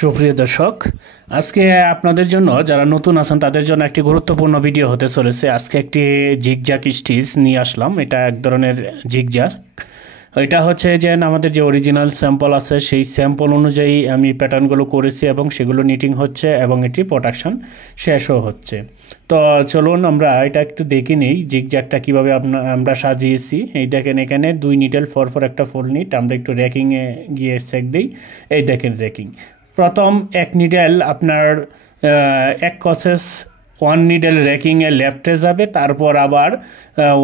সুপ্রিয় দর্শক, আজকে আপনাদের জন্য যারা নতুন আছেন তাদের জন্য একটি গুরুত্বপূর্ণ ভিডিও হতে চলেছে। আজকে একটি জিগজ্যাগ স্টিচ নিয়ে আসলাম। এটা এক ধরনের জিগজ্যাগ। এটা হচ্ছে যে আমাদের যে অরিজিনাল স্যাম্পল আছে সেই স্যাম্পল অনুযায়ী আমি প্যাটার্নগুলো করেছি এবং সেগুলো নিটিং হচ্ছে এবং এটি প্রোডাকশন শেষও হচ্ছে। তো চলুন আমরা এটা একটু দেখে নিই জিগজ্যাগটা কীভাবে আমরা সাজিয়েছি। এই দেখেন এখানে 2 নিডেল পর একটা ফুল নিট। আমরা একটু র্যাকিংয়ে গিয়ে চেক দিই। এই দেখেন র্যাকিং প্রথম এক নিডেল আপনার এক কসেস 1 নিডেল র্যাকিংয়ে লেফটে যাবে, তারপর আবার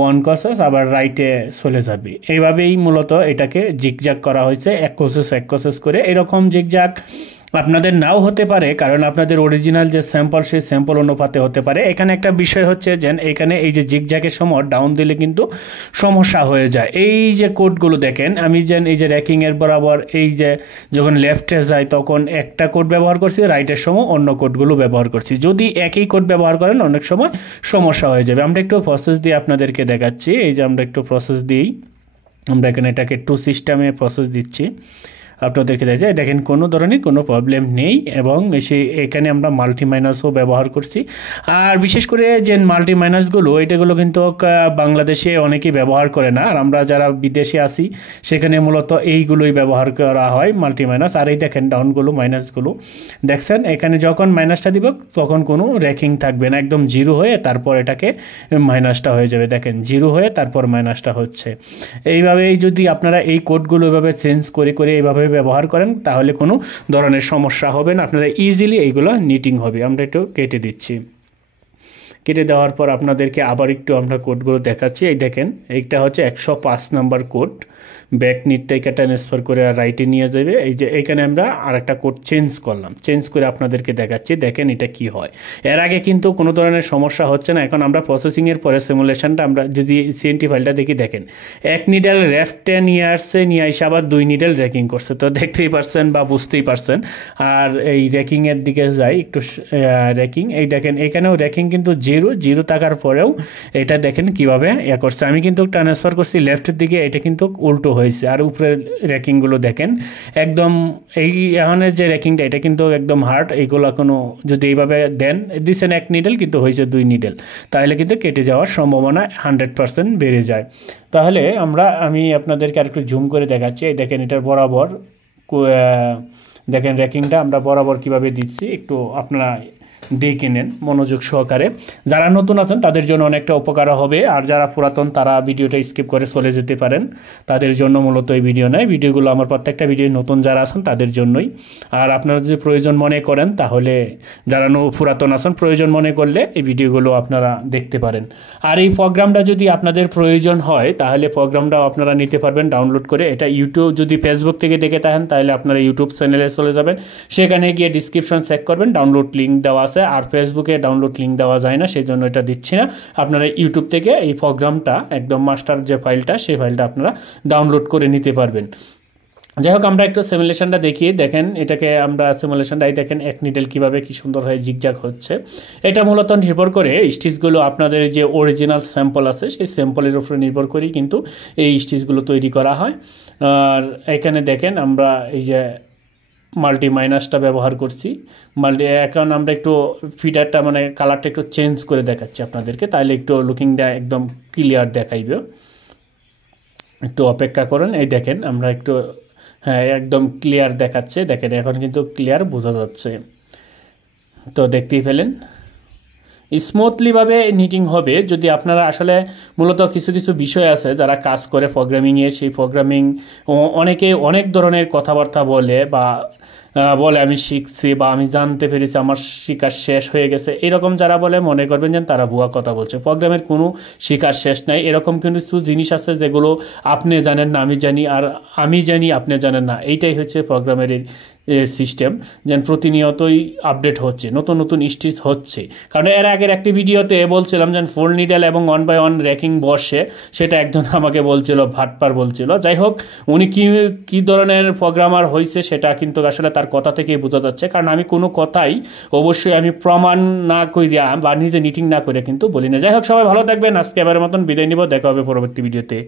1 কসেস আবার রাইটে চলে যাবে। এইভাবেই মূলত এটাকে জিগজ্যাগ করা হয়েছে, এক কসেস করে। এরকম জিগজ্যাগ আপনাদের নাও হতে পারে, কারণ আপনাদের অরিজিনাল যে স্যাম্পল সেই স্যাম্পল অনুপাতে হতে পারে। এখানে একটা বিষয় হচ্ছে যে এখানে এই যে জিগজ্যাগের সময় ডাউন দিলে কিন্তু সমস্যা হয়ে যায়। এই যে কোডগুলো দেখেন, আমি এই যে র্যাকিংয়ের বরাবর এই যে যখন লেফটে যায় তখন একটা কোড ব্যবহার করছি, রাইটের সময় অন্য কোডগুলো ব্যবহার করছি। যদি একই কোড ব্যবহার করেন অনেক সময় সমস্যা হয়ে যাবে। আমরা একটু প্রসেস দিয়ে আপনাদেরকে দেখাচ্ছি। এই যে আমরা একটু প্রসেস দিই, আমরা এখানে এটাকে 2 সিস্টেমে প্রসেস দিচ্ছি। আপনাদেরকে দেখা যায় দেখেন কোনো ধরনের কোনো প্রবলেম নেই। এবং এখানে আমরা মাল্টি মাইনাসও ব্যবহার করছি। আর বিশেষ করে যে মাল্টি মাইনাসগুলো এটাগুলো কিন্তু বাংলাদেশে অনেকেই ব্যবহার করে না, আর আমরা যারা বিদেশে আসি সেখানে মূলত এইগুলোই ব্যবহার করা হয়, মাল্টি মাইনাস। আর এই দেখেন ডাউনগুলো মাইনাসগুলো দেখছেন, এখানে যখন মাইনাসটা দিব তখন কোনো র্যাকিং থাকবে না, একদম জিরো হয়ে তারপর এটাকে মাইনাসটা হয়ে যাবে। দেখেন জিরো হয়ে তারপর মাইনাসটা হচ্ছে। এইভাবেই যদি আপনারা এই কোডগুলো এভাবে চেঞ্জ করে এইভাবে ব্যবহার করেন তাহলে কোনো ধরনের সমস্যা হবে না, আপনারা ইজিলি এইগুলো নিটিং হবে। আমরা একটু কেটে দিচ্ছি। কেটে দেওয়ার পর আপনাদেরকে আবার একটু আমরা কোডগুলো দেখাচ্ছি। এই দেখেন এইটা হচ্ছে 105 নাম্বার কোড। ব্যাক নিটটা এটা ট্রান্সফার করে রাইটে নিয়ে যাবে। এই যে এখানে আমরা আরেকটা কোড চেঞ্জ করলাম, চেঞ্জ করে আপনাদেরকে দেখাচ্ছি। দেখেন এটা কি হয়। এর আগে কিন্তু কোনো ধরনের সমস্যা হচ্ছে না। এখন আমরা প্রসেসিংয়ের পরে সিমুলেশনটা আমরা যদি সিএনটি ফাইলটা দেখি, দেখেন 1 নিডেল লেফটে নিয়ে আসছে, নিয়ে এসে আবার 2 নিডেল র্যাকিং করছে। তো দেখতেই পারছেন বা বুঝতেই পারছেন। আর এই র্যাকিংয়ের দিকে যাই একটু, র্যাকিং এই দেখেন এখানেও র্যাকিং কিন্তু জিরো থাকার পরেও এটা দেখেন কিভাবে করছে। আমি কিন্তু ট্রান্সফার করছি লেফটের দিকে, এটা কিন্তু উল্টো হয়েছে। আর উপরের র্যাকিংগুলো দেখেন একদম এই এখনের যে র্যাকিংটা এটা কিন্তু একদম হার্ড। এইগুলো কোনো যদি এইভাবে দেন দিচ্ছেন 1 নিডেল কিন্তু হয়েছে 2 নিডেল, তাহলে কিন্তু কেটে যাওয়ার সম্ভাবনা 100% বেড়ে যায়। তাহলে আমি আপনাদেরকে আরেকটু জুম করে দেখাচ্ছি। এই দেখেন এটার বরাবর দেখেন র্যাকিংটা আমরা বরাবর কিভাবে দিচ্ছি, একটু আপনারা দেখে নেন মনোযোগ সহকারে। যারা নতুন আছেন তাদের জন্য অনেকটা উপকার হবে, আর যারা পুরাতন তারা ভিডিওটা স্কিপ করে চলে যেতে পারেন। তাদের জন্য মূলত এই ভিডিও নয়, ভিডিওগুলো আমার প্রত্যেকটা ভিডিও নতুন যারা আছেন তাদের জন্যই। আর আপনারা যদি প্রয়োজন মনে করেন তাহলে যারা পুরাতন আছেন প্রয়োজন মনে করলে এই ভিডিওগুলো আপনারা দেখতে পারেন। আর এই প্রোগ্রামটা যদি আপনাদের প্রয়োজন হয় তাহলে প্রোগ্রামটাও আপনারা নিতে পারবেন ডাউনলোড করে। এটা ইউটিউব যদি ফেসবুক থেকে দেখে থাকেন তাহলে আপনারা ইউটিউব চ্যানেলে চলে যাবেন, সেখানে গিয়ে ডিসক্রিপশন চেক করবেন, ডাউনলোড লিঙ্ক দেওয়া আছে। আর ফেসবুকে ডাউনলোড লিঙ্ক দেওয়া যায় না, সেই জন্য এটা দিচ্ছি না। আপনারা ইউটিউব থেকে এই প্রোগ্রামটা একদম মাস্টার যে ফাইলটা সেই ফাইলটা আপনারা ডাউনলোড করে নিতে পারবেন। যাই হোক আমরা একটু সিমুলেশনটা দেখিয়ে দেখেন এটাকে আমরা সিমুলেশনটাই দেখেন 1 নিডেল কীভাবে কি সুন্দর হয়ে জিগজ্যাগ হচ্ছে। এটা মূলত নির্ভর করে স্টিচগুলো আপনাদের যে অরিজিনাল স্যাম্পল আছে সেই স্যাম্পলের উপরে নির্ভর করেই কিন্তু এই স্টিচগুলো তৈরি করা হয়। আর এখানে দেখেন আমরা এই যে মাল্টি মাইনাসটা ব্যবহার করছি। এখন আমরা একটু ফিডারটা মানে কালারটা একটু চেঞ্জ করে দেখাচ্ছি আপনাদেরকে, তাহলে একটু লুকিংটা একদম ক্লিয়ার দেখাইবে। একটু অপেক্ষা করুন। এই দেখেন আমরা একটু হ্যাঁ একদম ক্লিয়ার দেখাচ্ছে। দেখেন এখন কিন্তু ক্লিয়ার বোঝা যাচ্ছে। তো দেখতেই পেলেন স্মুথলিভাবে নিটিং হবে। যদি আপনারা আসলে মূলত কিছু বিষয় আছে যারা কাজ করে প্রোগ্রামিংয়ে, সেই প্রোগ্রামিং অনেকে অনেক ধরনের কথাবার্তা বলে বা বলে আমি শিখছি বা আমি জানতে পেরেছি, আমার শিকার শেষ হয়ে গেছে, এরকম যারা বলে মনে করবেন যে তারা ভুয়া কথা বলছে। প্রোগ্রামের কোনো শিকার শেষ নাই। এরকম কিছু জিনিস আছে যেগুলো আপনি জানেন না আমি জানি, আর আমি জানি আপনি জানেন না। এইটাই হচ্ছে প্রোগ্রামের সিস্টেম, যেন প্রতিনিয়তই আপডেট হচ্ছে, নতুন স্টিচ হচ্ছে। কারণ এর আগের একটি ভিডিওতে বলছিলাম যে 4 নিডেল এবং 1 বাই 1 র্যাকিং বসে, সেটা একজন আমাকে বলছিল, ভাটপার বলছিল। যাই হোক উনি কি ধরনের প্রোগ্রামার হয়েছে সেটা কিন্তু আসলে তার কথা থেকেই বোঝা যাচ্ছে। কারণ আমি কোনো কথাই অবশ্যই আমি প্রমাণ না করিয়া বা নিজে নিটিং না করে কিন্তু বলি না। যাই হোক সবাই ভালো থাকবেন। আজকে এবারের মতন বিদায় নিব, দেখা হবে পরবর্তী ভিডিওতে।